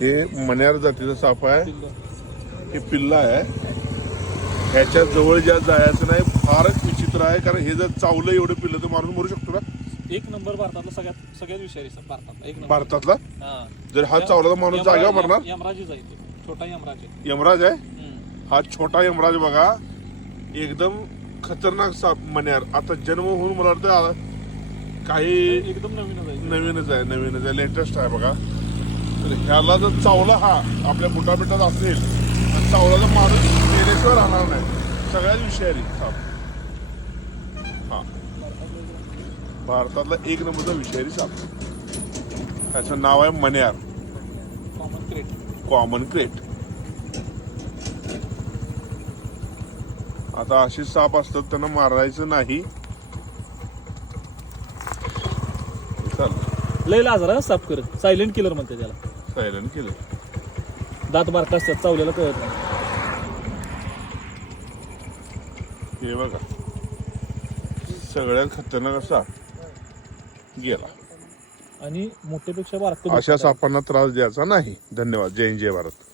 हे मण्यार जातीचा साप आहे. हे पिल्ला आहे. ह्याच्या जवळ ज्या जायचं नाही फारच विचित्र आहे, कारण हे जर चावलं एवढं पिल्लं तर माणूस मरू शकतो ना. एक नंबर भारतातला सगळ्यात विषारी सर भारतात एक नंबर. भारतातला हा. जर हा चावला तर माणूस जागेवर मरणार. यमराजच आहे तो. छोटा यमराज आहे. यमराज आहे हा. छोटा यमराज बघा, एकदम खतरनाक साप मण्यार. आता जन्म होऊन मला वाटतं काही एकदम नवीनच आहे, लेटेस्ट आहे बघा. तर ह्याला जर चावला हा आपल्या बुटाबिटात असेल आणि चावला तर माणूस मेल्याशिवाय राहणार नाही. सगळ्यात विषारी साप हा. भारतातला एक नंबरचा विषारी साप. त्याचं नाव आहे मण्यार. Common crate. आता असे साप असतात त्यांना मारायचं नाही. लय लाजरा साफ करत. सायलेंट किलर म्हणते त्याला. सायलेंट केलं. दात बारका असतात, चावलेला कळत नाही. हे बघा सगळ्यात खतरनाक असा गेला. आणि मोठ्यापेक्षा बारकं अशा सापांना त्रास द्यायचा नाही. धन्यवाद. जय हिंद, जय भारत.